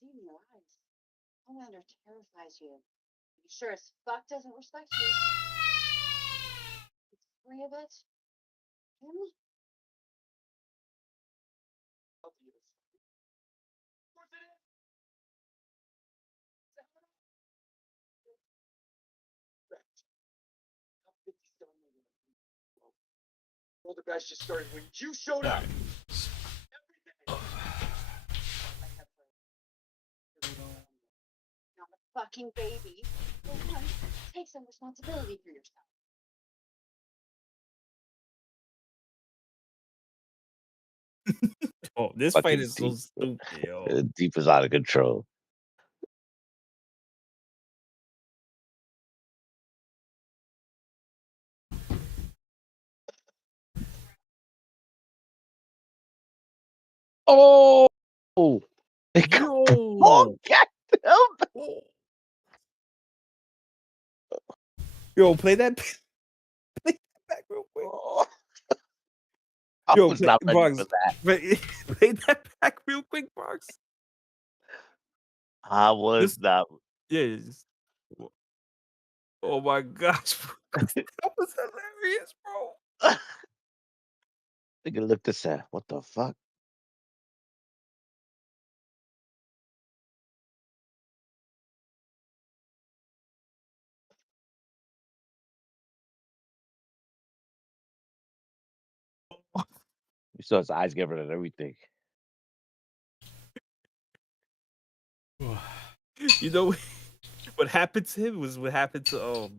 see in your eyes. Homelander terrifies you. He sure as fuck doesn't respect you. It's free of it. Him? Of course it is. Well, the best just started when you showed up. Not a fucking baby. For once, take some responsibility for yourself. Oh, this Fucking fight is so deep. stupid, yo. Deep is out of control. Oh, Yo. oh, get him. Oh. Yo, play that back real quick. Oh. I Yo, was not ready for that. Play that back real quick, Box. I was not. Yeah. Oh my gosh, that was hilarious, bro. Nigga looked at that. What the fuck? You saw his eyes giving it everything. You know what happened to him was what happened to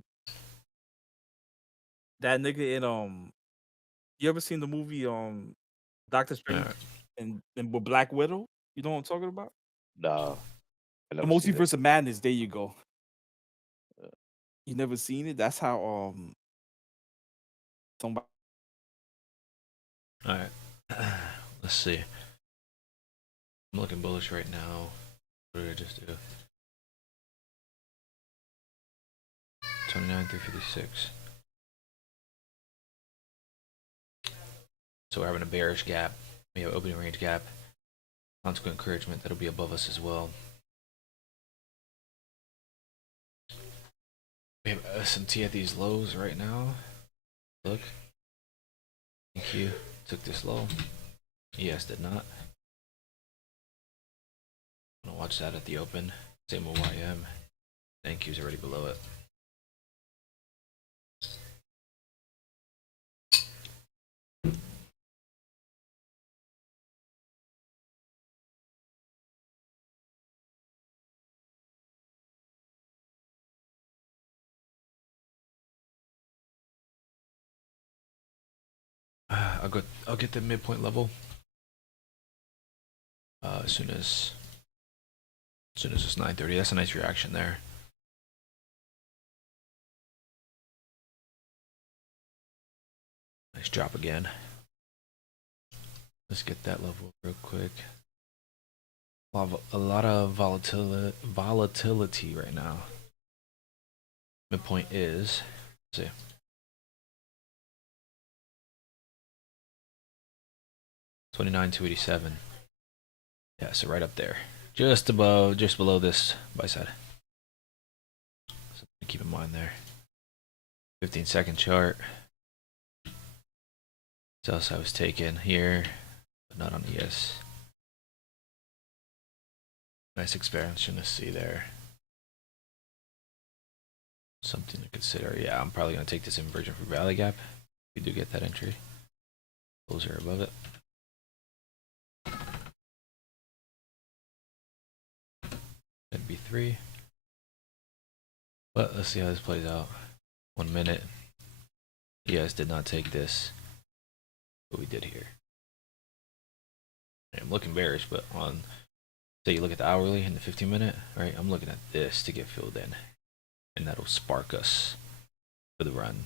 that nigga in you ever seen the movie Doctor Strange and with Black Widow? You know what I'm talking about? No. I The never seen it. Multiverse of Madness, there you go. You never seen it? That's how somebody Alright. Let's see. I'm looking bullish right now. What did I just do? 29, 356. So we're having a bearish gap. We have opening range gap. Consequent encouragement that'll be above us as well. We have SMT at these lows right now. Look. Thank you. Took this low. Yes, did not. I'm gonna watch that at the open. Same with YM. Thank you's already below it. I'll get the midpoint level as soon as it's 9:30. That's a nice reaction there. Nice drop again. Let's get that level real quick. A lot of volatility right now. Midpoint is, let's see. $29,287. Yeah, so right up there. Just below this buy side. So keep in mind there. 15-second chart. Sell side was taken here, but not on ES. Nice expansion to see there. Something to consider. Yeah, I'm probably going to take this inversion for Valley Gap. If we do get that entry. Closer above it. That'd be 3. But let's see how this plays out. 1 minute. ES did not take this. What we did here. I'm looking bearish, but on, say you look at the hourly and the 15-minute, right? I'm looking at this to get filled in. And that'll spark us for the run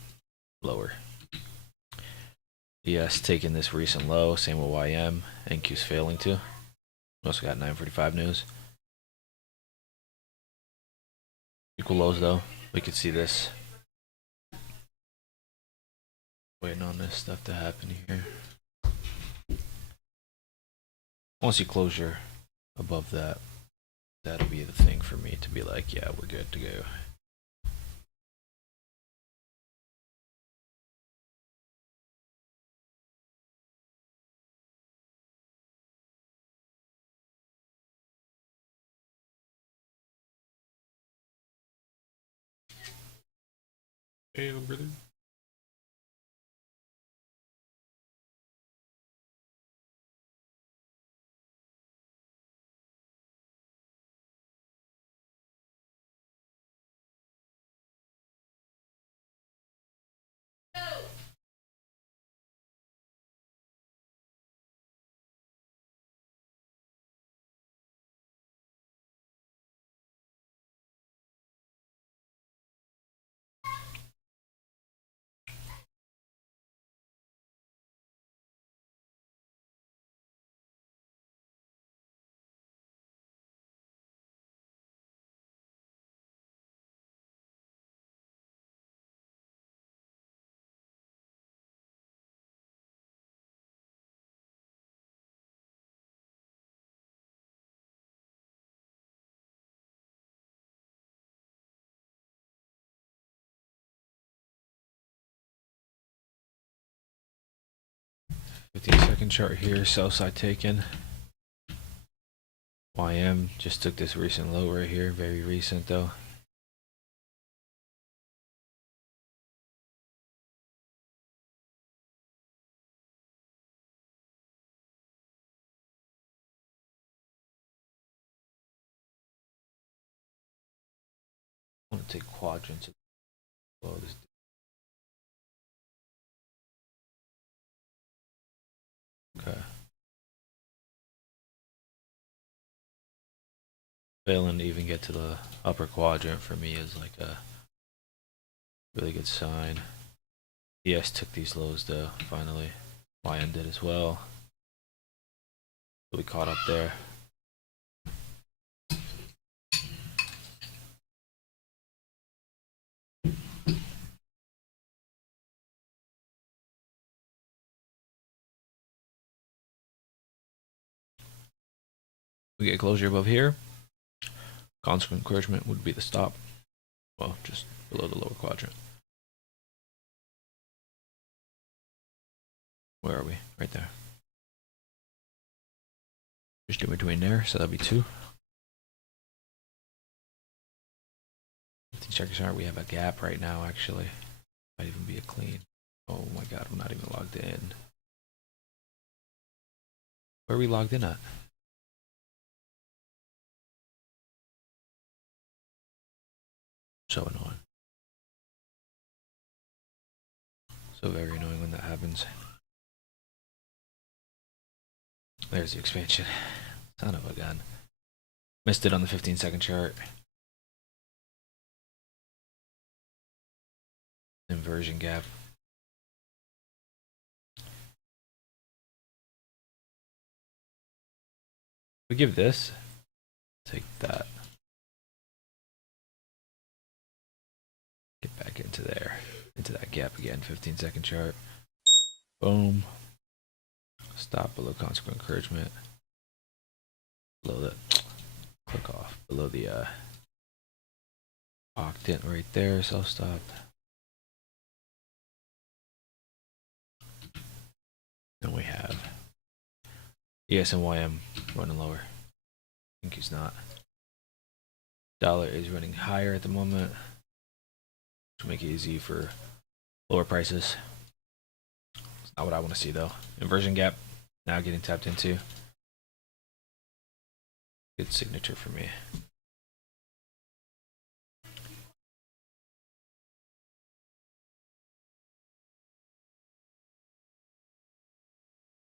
lower. ES taking this recent low, same with YM. NQ's failing to. We also got 9:45 news. Equal lows though. We could see this. Waiting on this stuff to happen here. I want to see closure above that. That'll be the thing for me to be like, yeah, we're good to go. Hey, brother. Second chart here, sell side taken. YM just took this recent low right here, very recent though. I want to take quadrants as well. Okay. Failing to even get to the upper quadrant for me is like a really good sign. ES took these lows though, finally. YM did as well. We caught up there. We get closure above here. Consequent encouragement would be the stop. Well, just below the lower quadrant. Where are we? Right there. Just in between there, so that'd be 2. Checkers aren't. We have a gap right now, actually. Might even be a clean. Oh my god, I'm not even logged in. Where are we logged in at? So annoying. So very annoying when that happens. There's the expansion. Son of a gun. Missed it on the 15-second chart. Inversion gap. We give this. Take that. Get back into there. Into that gap again. 15-second chart. Boom. Stop below consequent encouragement. Below the click off. Below the octant right there. Self stop. Then we have ES and YM running lower. I think he's not. Dollar is running higher at the moment, to make it easy for lower prices. It's not what I want to see though. Inversion gap now getting tapped into. Good signature for me.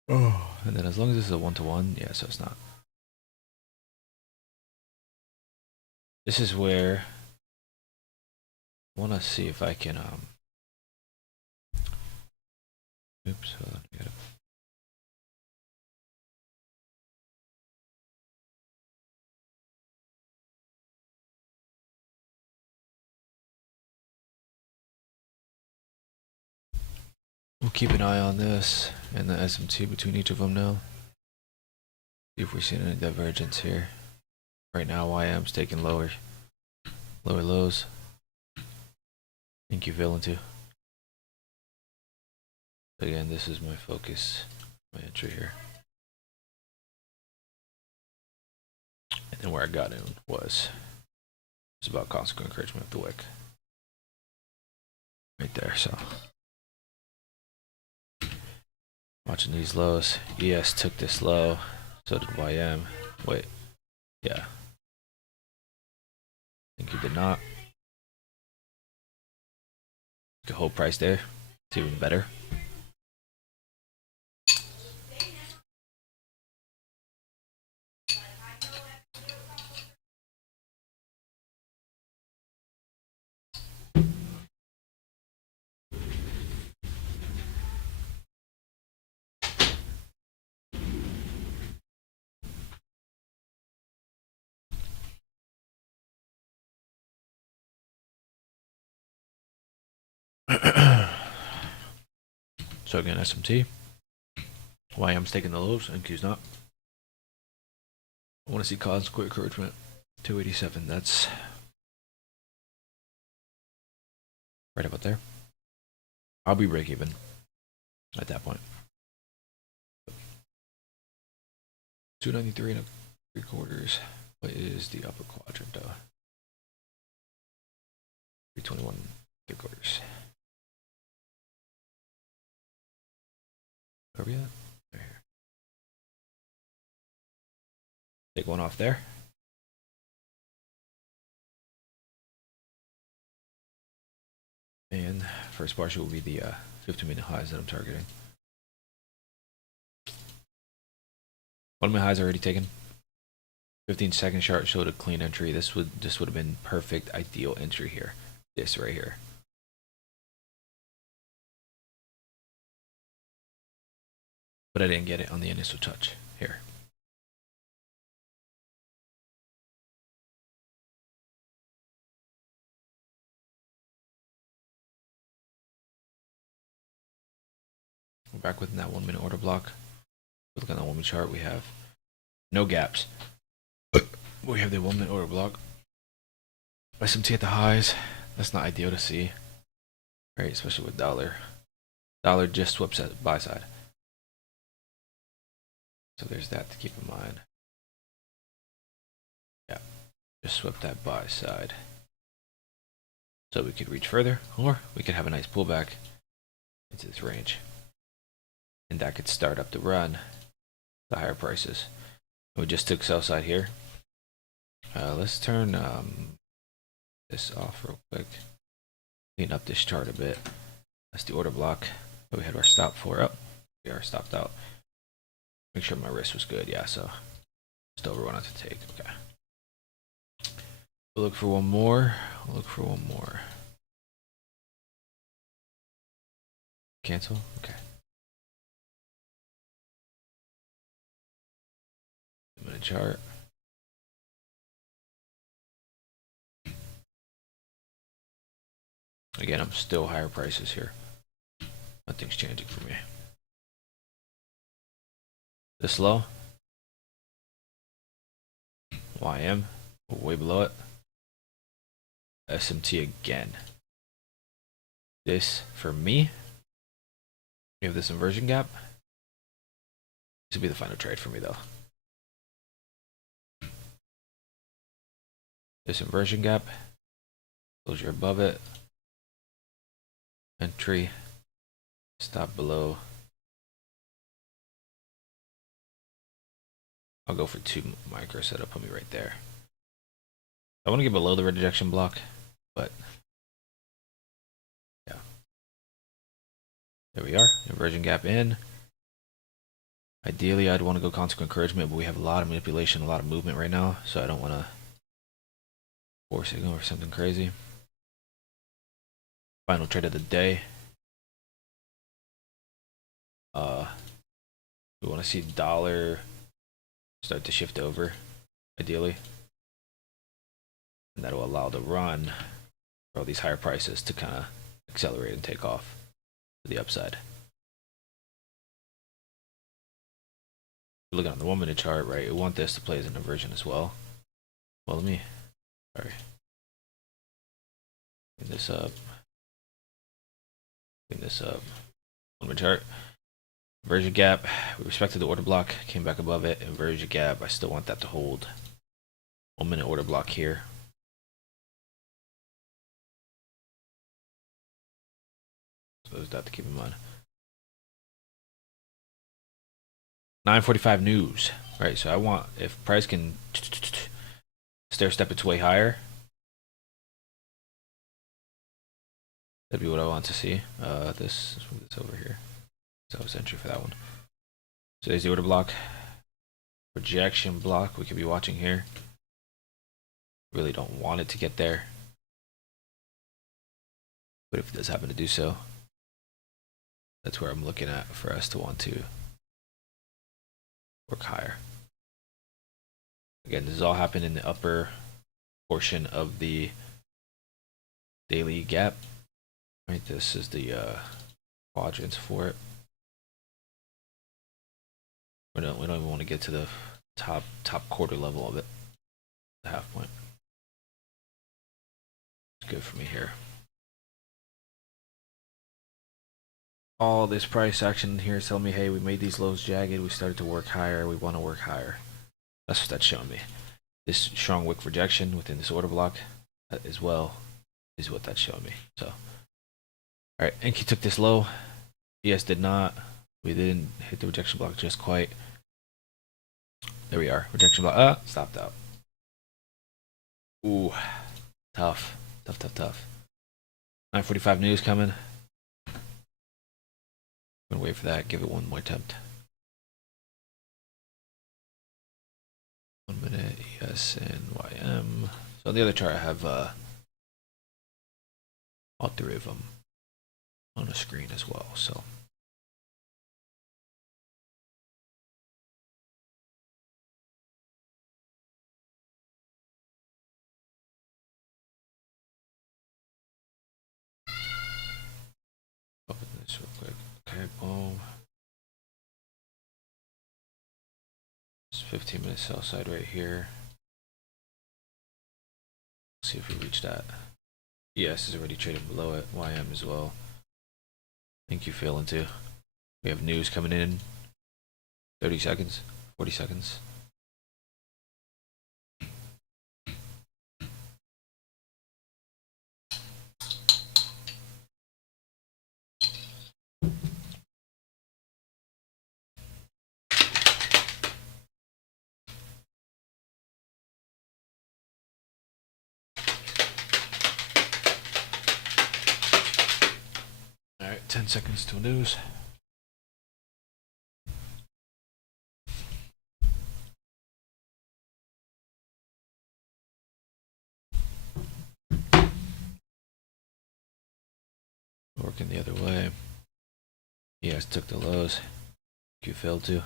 Oh, and then as long as this is a 1-to-1, yeah, so it's not. This is where I want to see if I can oops, hold on, I gotta... We'll keep an eye on this and the SMT between each of them now. See if we're seeing any divergence here. Right now, YM's taking lower lows. Thank you, Villain, too. Again, this is my focus, my entry here. And then where I got in was about consequent encouragement of the wick. Right there, so. Watching these lows. ES took this low, so did YM. Wait, yeah. I think he did not. Could hold price there. It's even better. So again, SMT. YM's taking the lows and Q's not. I want to see consequent encouragement. 287. That's right about there. I'll be break even at that point. 293 and 3/4. What is the upper quadrant though? 321 3/4. Where are we at? Right here. Take one off there. And first partial will be the 15-minute highs that I'm targeting. One of my highs already taken. 15-second chart showed a clean entry. This would have been perfect, ideal entry here. This right here. But I didn't get it on the initial touch here. We're back within that 1 minute order block. Look at that 1 minute chart. We have no gaps. We have the 1 minute order block. SMT at the highs. That's not ideal to see, right? Especially with dollar. Dollar just swept at buy side. So there's that to keep in mind. Yeah, just swept that buy side. So we could reach further, or we could have a nice pullback into this range. And that could start up the run, the higher prices. We just took sell side here. Let's turn this off real quick. Clean up this chart a bit. That's the order block that we had our stop for. Oh, we are stopped out. Make sure my wrist was good. Yeah, so still over one out to take. Okay. We'll look for one more. We'll look for one more. Cancel. Okay. Minute chart. Again, I'm still higher prices here. Nothing's changing for me. This low. YM. Way below it. SMT again. This, for me, we have this inversion gap. This will be the final trade for me, though. This inversion gap. Closure above it. Entry. Stop below. I'll go for 2 micro setup. Put me right there. I want to get below the rejection block, but yeah. There we are. Inversion gap in. Ideally, I'd want to go consequent encouragement, but we have a lot of manipulation, a lot of movement right now, so I don't want to force it over something crazy. Final trade of the day. We want to see dollar start to shift over, ideally. And that'll allow the run for all these higher prices to kind of accelerate and take off to the upside. Looking on the 1 minute chart, right? We want this to play as an inversion as well. Well, let me. Sorry. Clean this up. Clean this up. On my chart. Inversion gap. We respected the order block. Came back above it. Inversion gap. I still want that to hold. 1 minute order block here. So there's that to keep in mind. 9:45 news. All right, so I want, if price can stair step its way higher, that'd be what I want to see. Let's move this over here. So I was entry for that one. So there's the order block. Projection block we could be watching here. Really don't want it to get there. But if it does happen to do so, that's where I'm looking at for us to want to work higher. Again, this has all happened in the upper portion of the daily gap. Right, this is the quadrants for it. We don't even want to get to the top quarter level of it. The half point. It's good for me here. All this price action here is telling me, hey, we made these lows jagged. We started to work higher. We want to work higher. That's what that's showing me. This strong wick rejection within this order block as well is what that's showing me. So, all right, Enki took this low. ES did not. We didn't hit the rejection block just quite. There we are. Rejection block. Stopped out. Ooh, tough. 9:45 news coming. I'm gonna wait for that. Give it one more attempt. 1 minute. ES and YM. So on the other chart, I have all three of them on the screen as well. So. Open this real quick. Okay, boom. It's 15-minute sell side right here. See if we reach that. ES is already trading below it. YM as well. Thank you, failing too. We have news coming in. 30 seconds. 40 seconds. All right, 10 seconds to news. Working the other way. Yes, took the lows. You failed to.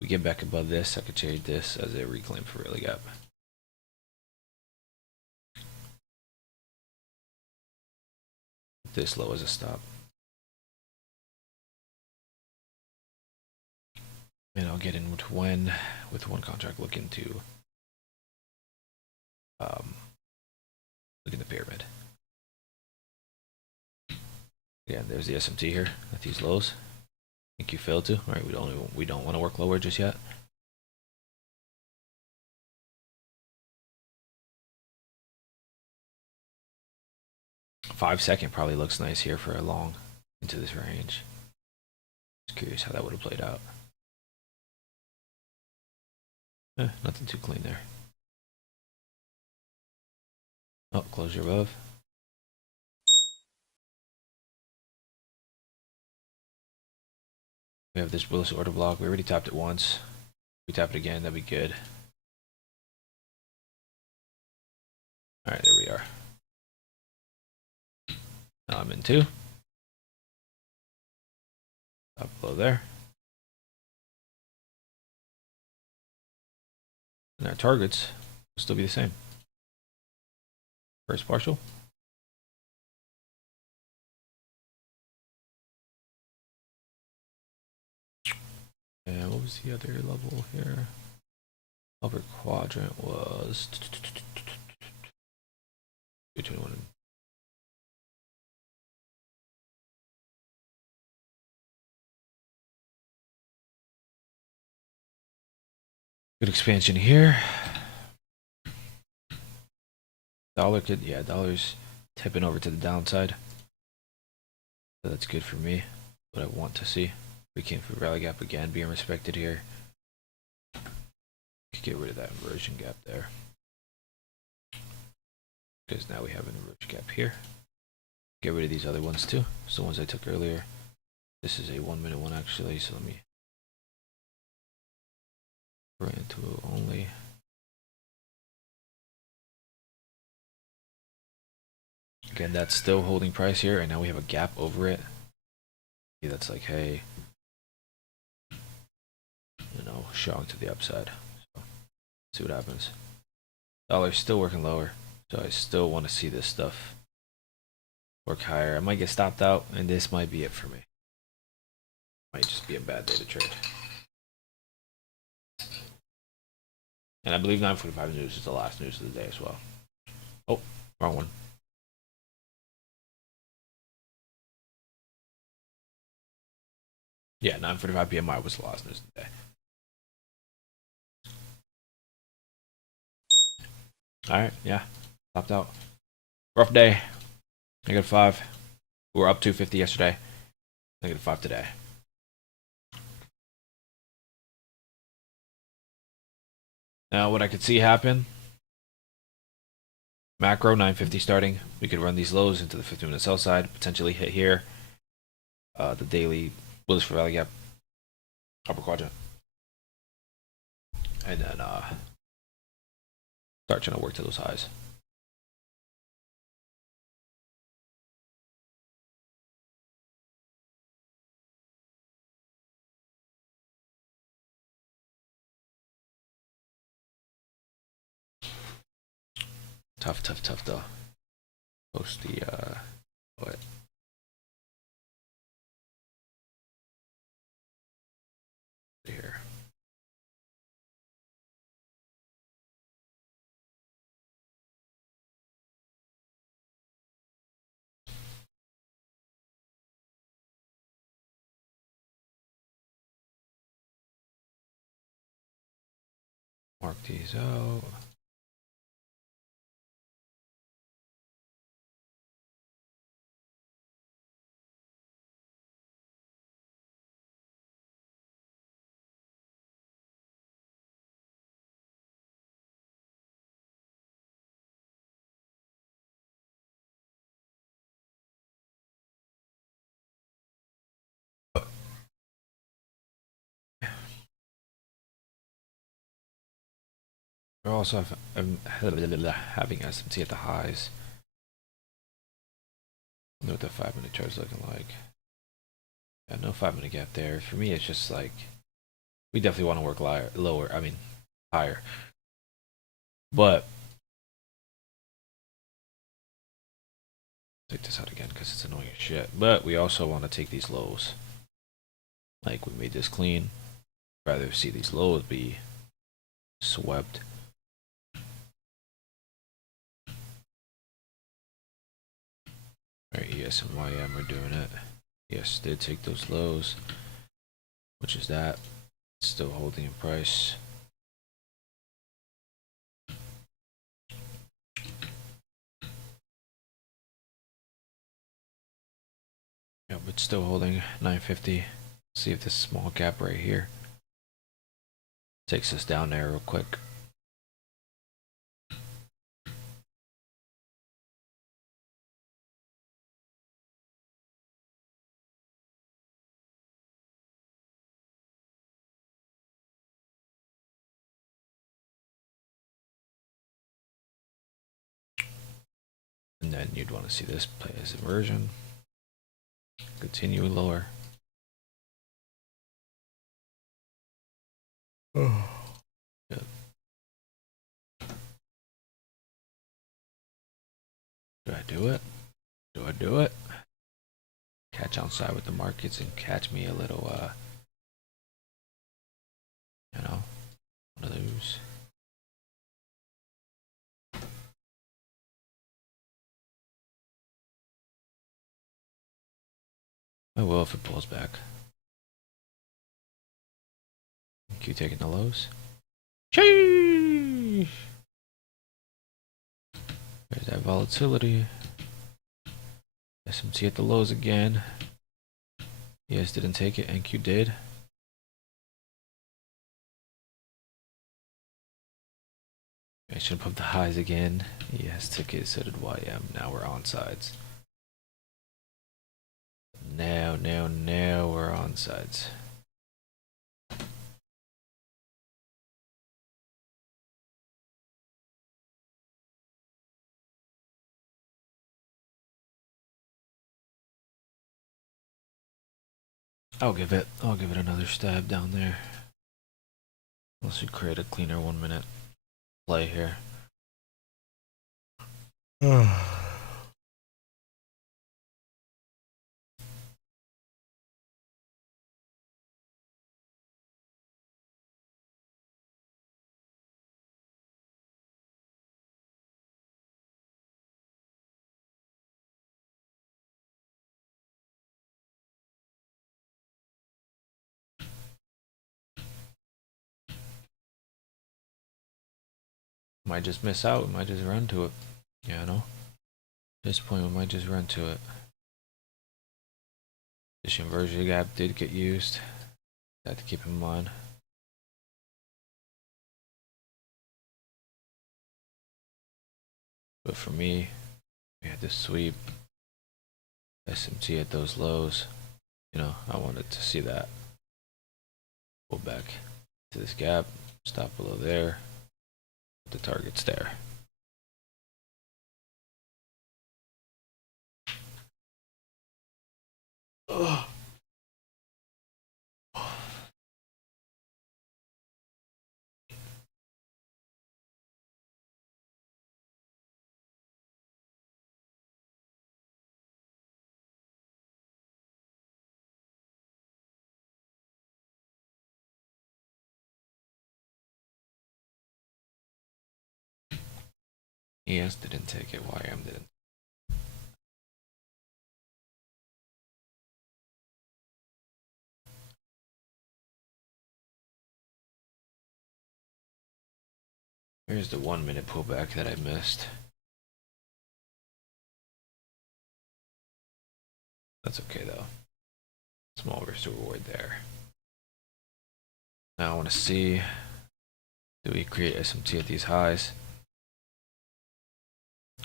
We get back above this, I could trade this as a reclaim for early gap. This low as a stop. And I'll get in with one contract looking to look in the pyramid. Yeah, there's the SMT here at these lows. I think you failed to. All right, we don't want to work lower just yet. $5 probably looks nice here for a long into this range. Just curious how that would have played out. Nothing too clean there. Oh, closure above. We have this bullish order block. We already tapped it once. If we tap it again, that'd be good. All right, there we are. Now I'm in two. Up below there. And our targets will still be the same. First partial. And what was the other level here? Upper quadrant was 221. Good expansion here. Dollar could, yeah, dollar's tipping over to the downside. So that's good for me. What I want to see. We came for rally gap again, being respected here. Get rid of that inversion gap there. Because now we have an inversion gap here. Get rid of these other ones too. It's the ones I took earlier. This is a 1 minute one actually, so let me bring it to only. Again, that's still holding price here, and now we have a gap over it. See, that's like, hey, you know, showing to the upside. So, see what happens. Dollar's still working lower, so I still want to see this stuff work higher. I might get stopped out, and this might be it for me. Might just be a bad day to trade. And I believe 9:45 news is the last news of the day as well. Oh, wrong one. Yeah, 9:45 p.m. was the last news of the day. Alright, yeah. Stopped out. Rough day. -5. We were up 250 yesterday. -5 today. Now, what I could see happen, macro 950 starting. We could run these lows into the 50-minute sell side, potentially hit here. The daily bullish for value gap, upper quadrant, and then start trying to work to those highs. Tough though. Post the what? Here. Mark these out. We're also having SMT at the highs. I know what the 5-minute chart's looking like. Yeah, no 5-minute gap there. For me, it's just like we definitely want to work lower. I mean, higher. But take this out again because it's annoying as shit. But we also want to take these lows. Like we made this clean. Rather see these lows be swept. Alright, ES and YM are doing it. Yes, did take those lows, which is that. Still holding in price. Yeah, but still holding 950. See if this small gap right here takes us down there real quick. And then you'd want to see this play as inversion. Continue lower. Oh. Good. Do I do it? Do I do it? Catch outside with the markets and catch me a little You know, one of those. I will if it pulls back. Q taking the lows. Sheesh! There's that volatility. SMT at the lows again. ES didn't take it, NQ did. Action above the highs again. ES took it, so did YM. Now we're on sides. Now we're on sides. I'll give it another stab down there. Unless we create a cleaner 1 minute play here. Might just miss out, we might just run to it. Yeah, I know. At this point, we might just run to it. This inversion gap did get used. That to keep in mind. But for me, we had this sweep. SMT at those lows. You know, I wanted to see that. Pull back to this gap. Stop below there. The target's there. Ugh. ES didn't take it, YM didn't. Here's the 1 minute pullback that I missed. That's okay though. Small risk to reward there. Now I want to see, do we create SMT at these highs?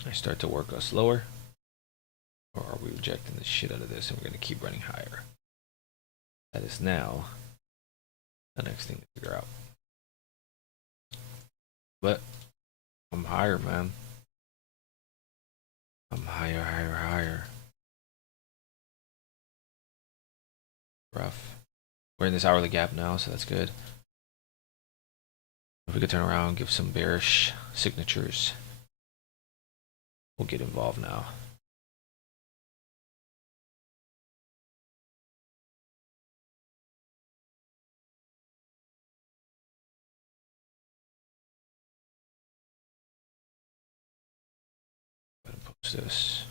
I start to work us lower, or are we rejecting the shit out of this and we're going to keep running higher? That is now the next thing to figure out. But I'm higher, man. I'm higher. Rough. We're in this hourly gap now, so that's good. If we could turn around and give some bearish signatures, we'll get involved now. Go ahead and post this.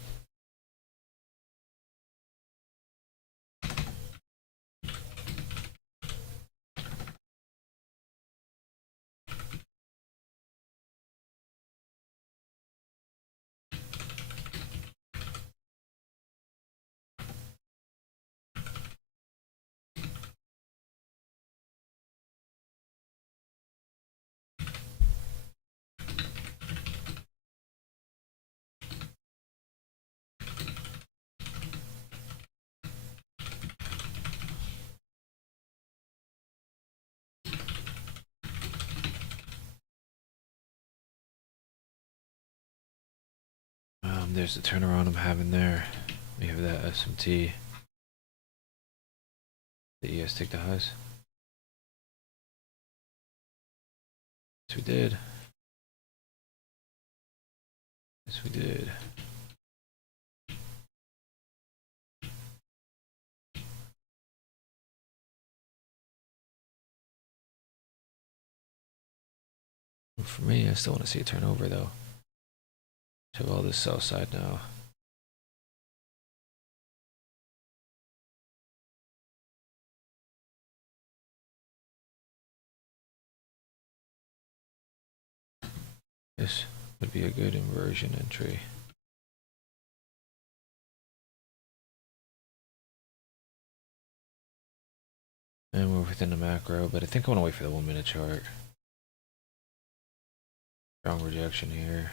There's the turnaround I'm having there. We have that SMT. The ES take the highs. Yes, we did. Yes, we did. For me, I still want to see it turn over though. So all this south side now. This would be a good inversion entry. And we're within the macro, but I think I want to wait for the 1 minute chart. Strong rejection here.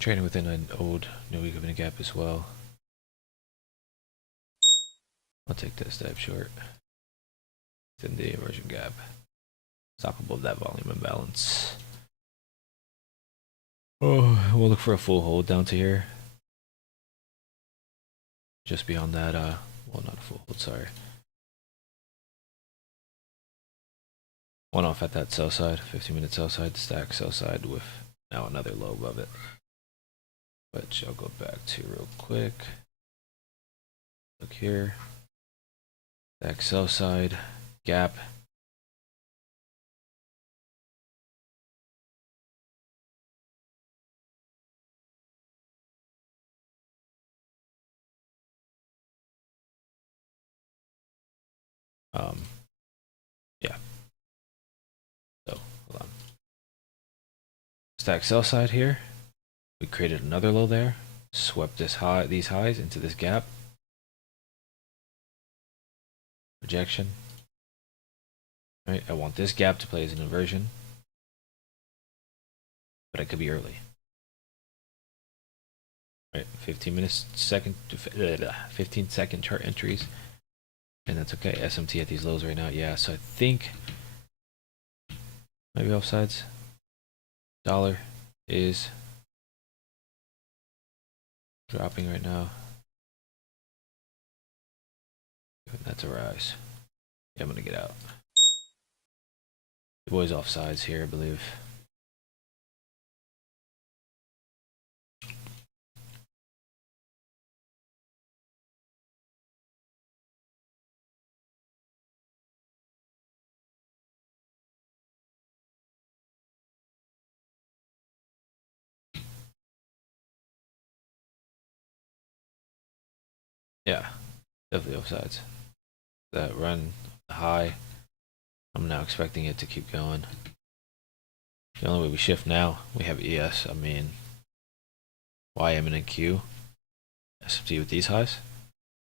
Trading within an old new week opening gap as well. I'll take this step short. Within the inversion gap. Stop above that volume imbalance. Oh, we'll look for a full hold down to here. Just beyond that, well, not a full hold, sorry. One off at that sell side, 15-minute sell side, stack sell side with now another low above it. Which I'll go back to real quick. Look here. Stack sell side, gap. Yeah. So hold on. Stack sell side here. We created another low there. Swept this high, these highs into this gap. Rejection. Right. I want this gap to play as an inversion, but it could be early. Right. 15-second chart entries, and that's okay. SMT at these lows right now. Yeah. So I think maybe offsides. Dollar is dropping right now. That's a rise. Yeah, I'm gonna get out. The boy's offsides here, I believe. Yeah, definitely offsides. That run high, I'm now expecting it to keep going. The only way we shift now, we have ES. I mean, YM and NQ. SMT with these highs.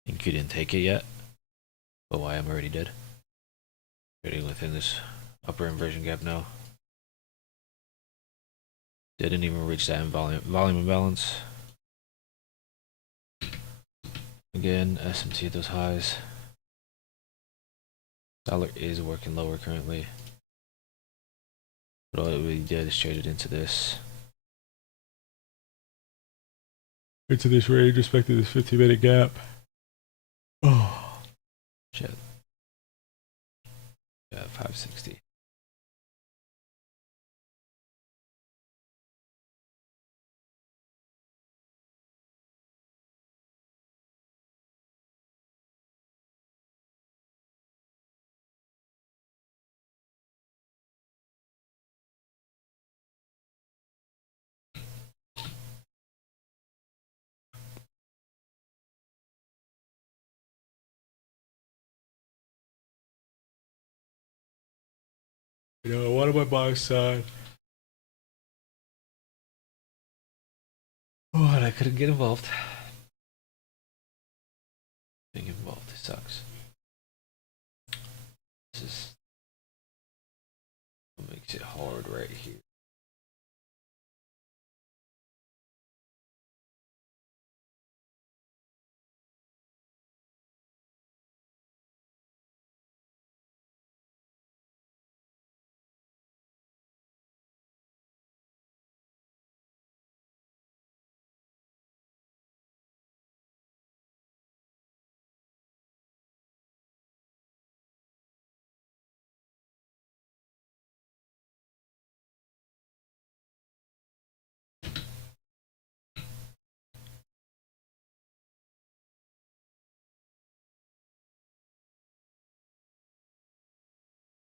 NQ didn't take it yet, but YM already did. Trading within this upper inversion gap now. Didn't even reach that in volume imbalance. Again, SMT at those highs. Dollar is working lower currently. But all it really did is trade it into this. Into this range, respecting this 15-minute gap. Oh, shit. Yeah, 560. You know, what am I buying side? Oh, and I couldn't get involved. Being involved, it sucks. This is what makes it hard right here.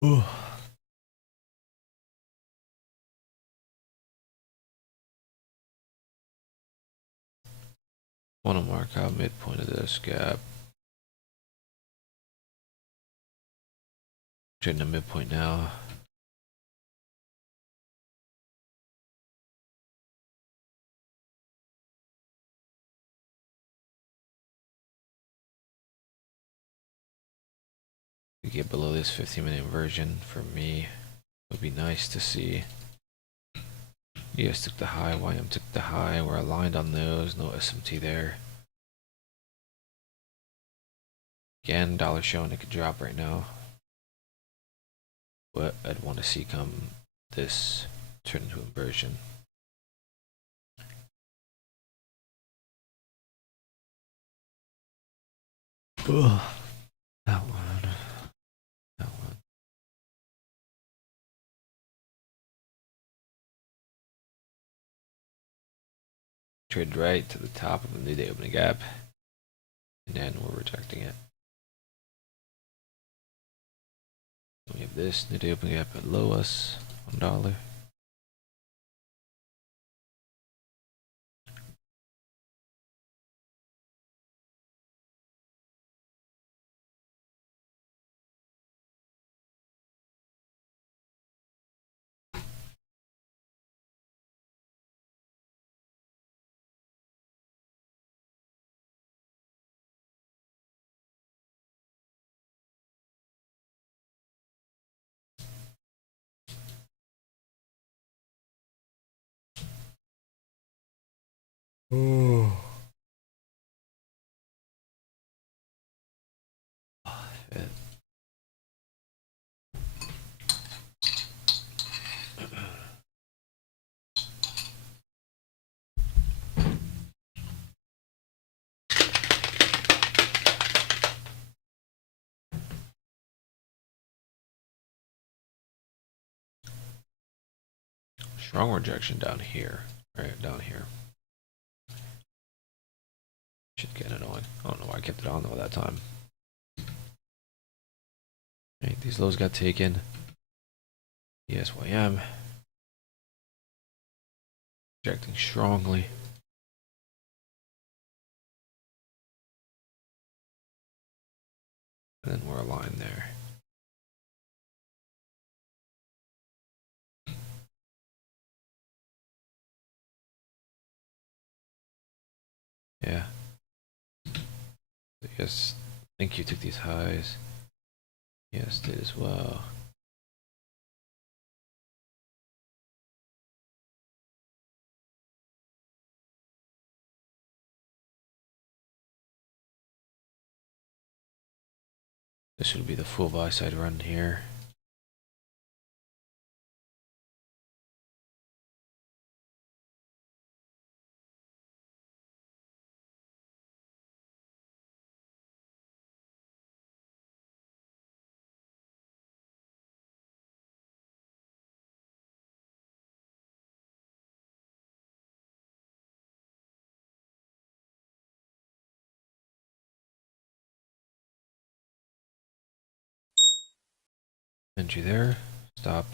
Ooh. Want to mark out midpoint of this gap. Trading the midpoint now. We get below this 15-minute inversion for me would be nice to see. ES took the high, YM took the high. We're aligned on those. No SMT there. Again, dollar showing it could drop right now. What I'd want to see come this turn into inversion. Ugh. That one. That one. Trade right to the top of the new day opening gap. And then we're rejecting it. We have this new day opening gap below us. $1. Ooh. Shit. Strong rejection down here. Right down here. Should get annoying. I don't know why I kept it on though that time. Right, these lows got taken. ESYM. Rejecting strongly. And then we're aligned there. Yeah. Yes, I think you took these highs. Yes, did as well. This should be the full buy side run here. Entry there. Stop.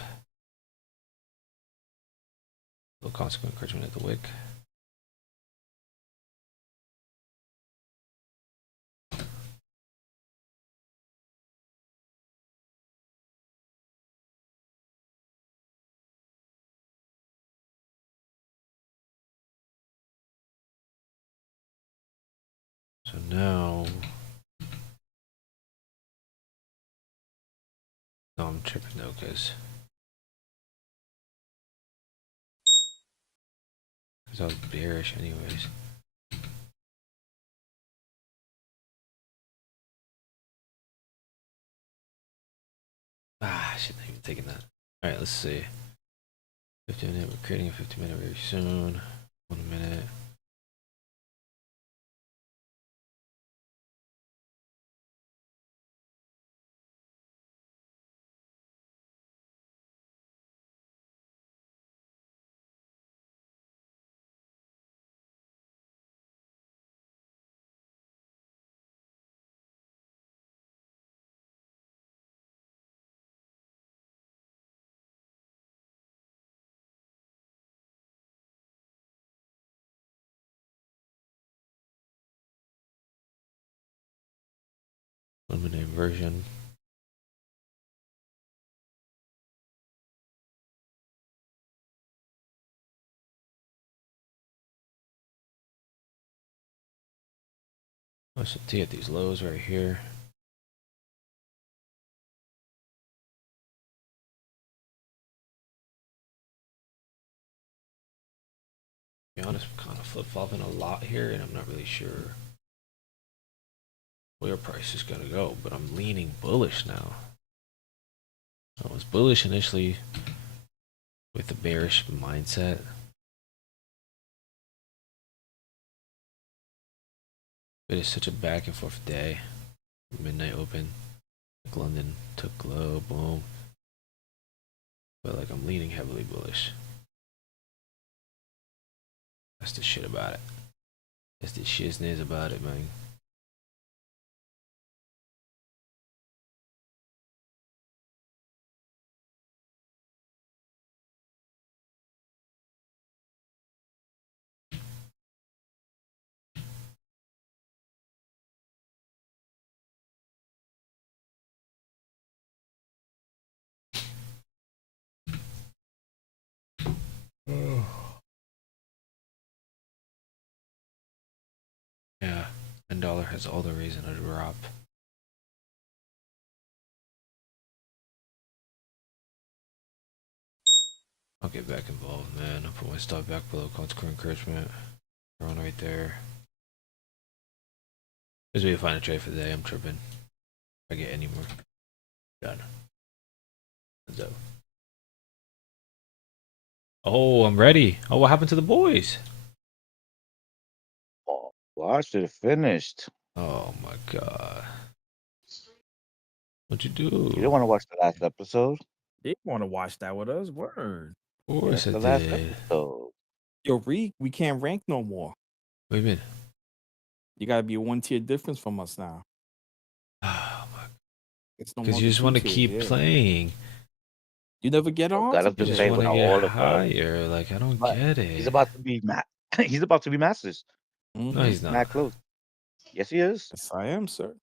Low consequent encouragement at the wick. So now, no, I'm tripping though, because I was bearish anyways. Ah, I shouldn't have even taken that. All right, let's see. 50-minute. We're creating a 50-minute very soon. 1 minute. eliminate version. I should get these lows right here. To be honest, I'm kind of flip-flopping a lot here, and I'm not really sure where price is gonna go, but I'm leaning bullish now. I was bullish initially with the bearish mindset. But it's such a back and forth day. Midnight open. Like London took low, boom. But like I'm leaning heavily bullish. That's the shit about it. That's the shizness about it, man. Yeah, $10 has all the reason to drop. I'll get back involved, man. I'll put my stop back below consequent encouragement. Run right there. This will be a final trade for the day. I'm tripping. If I get any more. Done. Let's go. Oh, I'm ready. Oh, what happened to the boys? Oh, well, I should have finished. Oh my god. What'd you You do? didn't want to watch the last episode? They want to watch that with us. Word. Of Yeah, course it's I the last did. episode. Yo, Reek, we can't rank no more. What do you mean? You gotta be a 1 tier difference from us now. Oh my. It's no Because more you than just 2 want to tiers, keep yeah. playing. You never get Oh, on got to us to You just play play. want with to get all of us. higher. Like, I don't But get he's it. about to be he's about to be masters. No, he's Mad not. close. Yes, he is. Yes, I am, sir.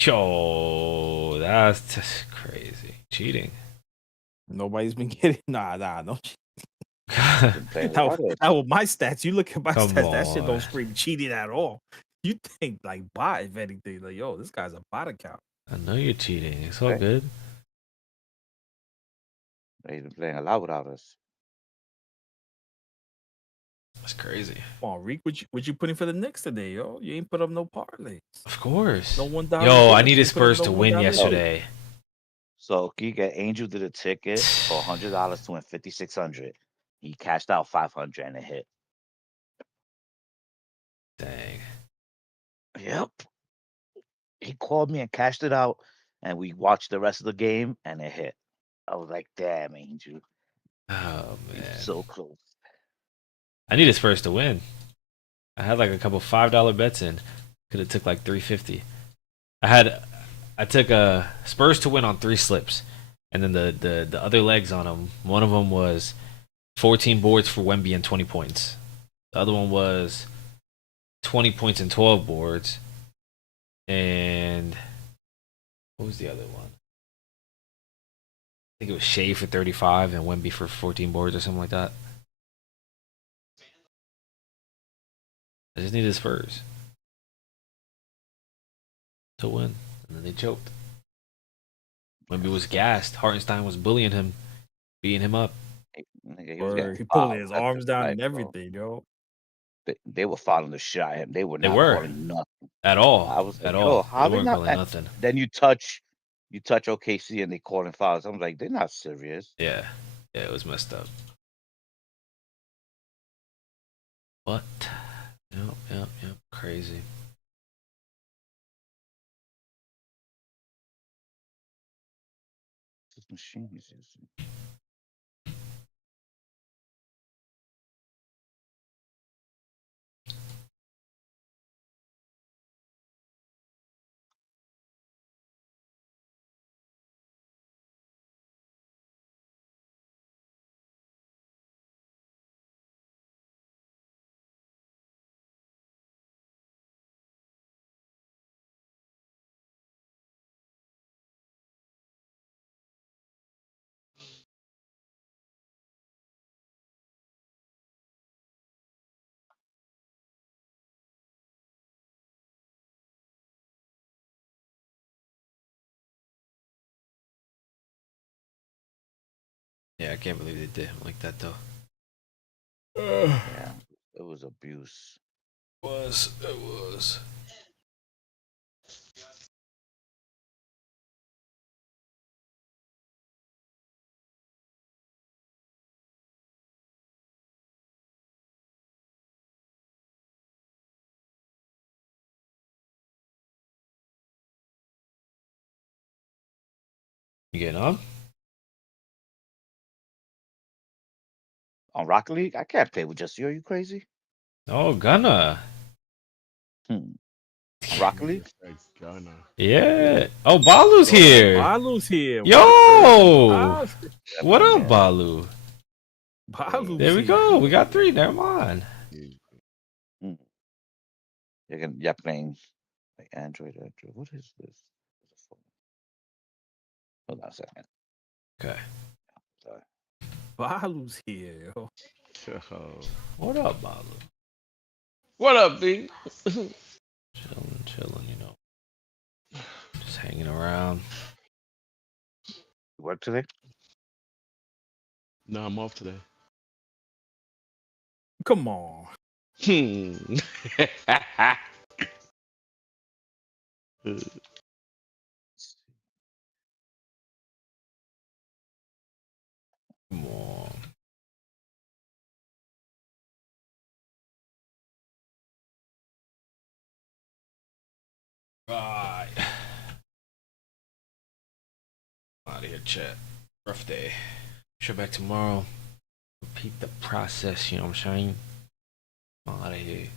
Yo, that's just crazy. Cheating. Nobody's been getting no. He's been playing Now, hard. now with my stats, you look at my Come stats, that shit don't on. scream cheating at all. You think like bot, if anything, like yo, this guy's a bot account. I know you're cheating. It's all Okay. good. He's been playing a lot without us. That's crazy. Come on, Reek, what you putting for the Knicks today, yo? You ain't put up no parlays. Of course. No $1. Yo, I winners. needed You ain't put up Spurs no to win $1 yesterday. So he get Angel did a ticket for $100 to win 5,600. He cashed out 500 and it hit. Dang. Yep. He called me and cashed it out, and we watched the rest of the game, and it hit. I was like, "Damn, Angel, Oh he's man. so close." I needed Spurs to win. I had like a couple $5 bets in. Could have took like 350. I took a Spurs to win on 3 slips, and then the other legs on them. One of them was 14 boards for Wemby and 20 points. The other one was 20 points and 12 boards. And what was the other one? I think it was Shea for 35 and Wemby for 14 boards or something like that. I just needed Spurs to win, and then they choked. Wemby was gassed. Hartenstein was bullying him, beating him up. Nigga, he was Or getting he pulling fouled his left arms and down right, and bro. everything, yo. They were fouling the shit out of him. They were They not were calling nothing. at all. I was At like, "Yo, all. how They they weren't not?" calling nothing. Then you touch OKC and they calling fouls. I'm like, they're not serious. Yeah. Yeah, it was messed up. What? Yep. Crazy. This machine is using. Yeah, I can't believe they did him like that though. Yeah, it was abuse. It was. You getting on? On Rocket League, I can't play with just you. Are you crazy? Oh, Gunna. On Rocket Nigga League? says Ghana. Yeah. Oh, Balu's Oh, here. Balu's here. Yo. Word. Yeah, What man, up, yeah. Balu? Balu's There we here. go. We got 3. Never mind. Mm. You're playing like Android. What is this? Hold on a second. Okay. Sorry. Balu's here. Yo. What up, Balu? What up, B? Chilling, you know. Just hanging around. You work today? No, I'm off today. Come on. Come on. Right. Out of here, chat. Rough day. Show back tomorrow. Repeat the process, you know what I'm saying? I'm out of here.